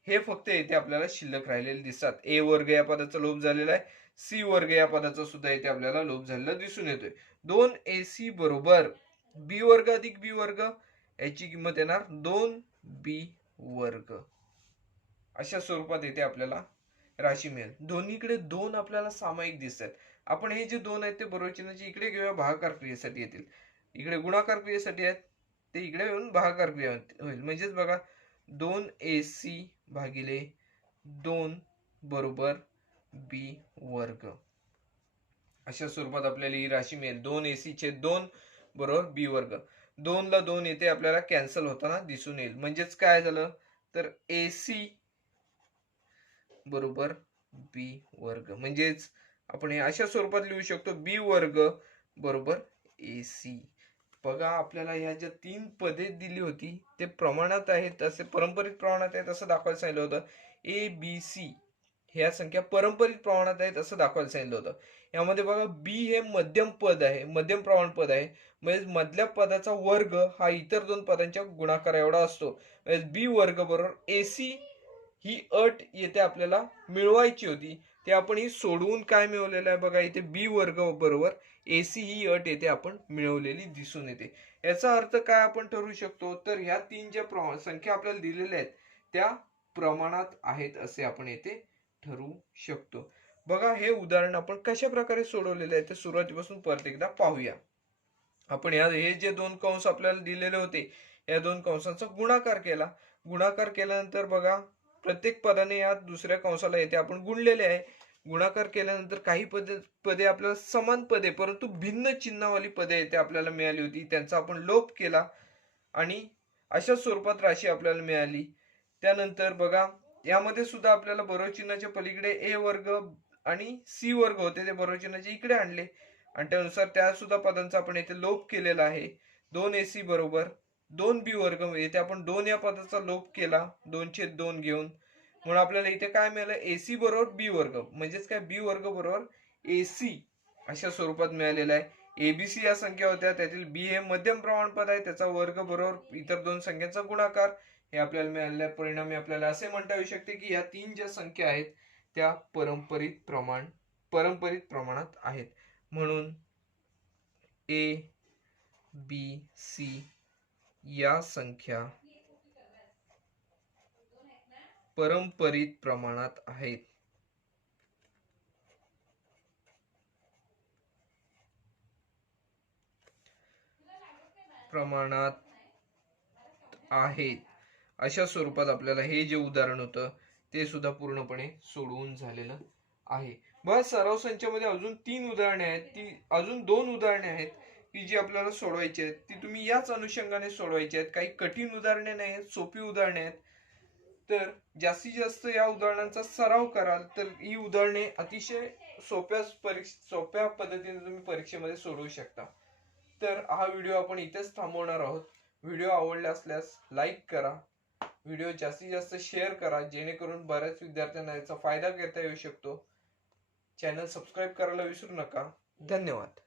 हे फक्त येथे आपल्याला शिल्लक राहिलेले दिसतात. ए वर्ग या पदाचा लोप झालेला आहे, सी वर्ग या पदाचा सुद्धा येथे आपल्याला लोप झालेला दिसून येतोय. 2 ए सी बरोबर बी वर्ग अधिक बी वर्ग, याची किंमत येणार 2 बी वर्ग. अशा स्वरूपात इथे आपल्याला राशी मिळेल. दोन्हीकडे 2 आपल्याला सामायिक दिसतात. आपण हे जे 2 आहेत ते बरोबर चिन्हाचे इकडे घेऊया, भागाकार क्रियेसाठी येतील. इकडे गुणाकार क्रियेसाठी आहेत, ते इकडे येऊन भागाकार क्रिया होईल. म्हणजेच बघा 2ac भागिले 2 बरोबर b वर्ग. अशा स्वरूपात आपल्याला ही राशी मिळेल. 2ac छेद 2 बरोबर b वर्ग. 2 ला 2 येथे आपल्याला कॅन्सल होताना दिसून येईल. म्हणजेच काय झालं तर ac बरोबर b वर्ग. म्हणजेच आपण हे अशा स्वरूपात लिहू शकतो b वर्ग बरोबर ac. बघा आपल्याला ह्या ज्या 3 पदे दिली होती ते प्रमाणात आहेत, असे पारंपरिक प्रमाणात आहेत असं दाखवायला सांगितलं होतं. ए बी सी ह्या संख्या पारंपरिक प्रमाणात आहेत असं दाखवायला सांगितलं होतं. यामध्ये बघा बी हे मध्यम पद आहे, मध्यम प्रमाण पद आहे. म्हणजे मधल्या पदाचा वर्ग हा इतर 2 पदांच्या गुणाकार एवढा असतो. म्हणजे बी वर्ग बरोबर एसी ही अट येथे आपल्याला मिळवायची होती. ते आपण ही सोडवून काय मिळवलेलं आहे बघा, इथे बी वर्ग बरोबर एसी ही अट येथे आपण मिळवलेली दिसून येते. याचा अर्थ काय आपण ठरवू शकतो तर ह्या 3 ज्या संख्या आपल्याला दिलेल्या आहेत त्या प्रमाणात आहेत असे आपण येथे ठरवू शकतो. बघा हे उदाहरण आपण कशा प्रकारे सोडवलेले आहे ते सुरुवातीपासून परत एकदा पाहूया. आपण हे जे 2 कंस आपल्याला दिलेले होते या 2 कंसांचा गुणाकार केला. गुणाकार केल्यानंतर बघा प्रत्येक पदाने या दुसऱ्या कंसाला येथे आपण गुणलेले आहे. गुणाकार केल्यानंतर काही पदे आपल्याला समान पदे परंतु भिन्न चिन्हावाली पदे येथे आपल्याला मिळाली होती, त्यांचा आपण लोप केला आणि अशा स्वरूपात राशी आपल्याला मिळाली. त्यानंतर बघा यामध्ये सुद्धा आपल्याला बरोबर चिन्हाच्या पलीकडे ए वर्ग आणि सी वर्ग होते, ते बरोबर चिन्हाचे इकडे आणले आणि त्यानुसार त्या सुद्धा पदांचा आपण येथे लोप केलेला आहे. 2ac बरोबर 2b वर्ग. येथे आपण 2 या पदाचा लोप केला 2/2 घेऊन, म्हणून आपल्याला इथे काय मिळालं ac बरोबर b वर्ग. म्हणजेच काय b वर्ग बरोबर ac अशा स्वरूपात मिळालेला आहे. abc या संख्या होत्या, त्यातील b हे मध्यम प्रमाण पद आहे, त्याचा वर्ग बरोबर इतर 2 संख्यांचा गुणाकार हे आपल्याला मिळालेलं आहे. परिणामी आपल्याला असे म्हणता येऊ शकते की या 3 ज्या संख्या आहेत त्या पारंपरिक प्रमाणात आहेत. म्हणून ए बी सी या संख्या पारंपरिक प्रमाणात आहेत. अशा स्वरूपात आपल्याला हे जे उदाहरण होतं ते सुद्धा पूर्णपणे सोडवून झालेलं आहे. बस सराव संचामध्ये अजून 3 उदाहरणे आहेत, ती अजून 2 उदाहरणे आहेत की जी आपल्याला सोडवायची आहेत. ती तुम्ही याच अनुषंगाने सोडवायची आहेत. काही कठीण उदाहरणे नाही आहेत, सोपी उदाहरणे आहेत. तर जास्तीत जास्त या उदाहरणांचा सराव कराल तर ही उदाहरणे अतिशय सोप्या पद्धतीने तुम्ही परीक्षेमध्ये सोडवू शकता. तर हा व्हिडिओ आपण इथेच थांबवणार आहोत. व्हिडिओ आवडला असल्यास लाईक करा, व्हिडिओ जास्तीत जास्त शेअर करा जेणेकरून बऱ्याच विद्यार्थ्यांना याचा फायदा घेता येऊ शकतो. चॅनल सबस्क्राईब करायला विसरू नका. धन्यवाद.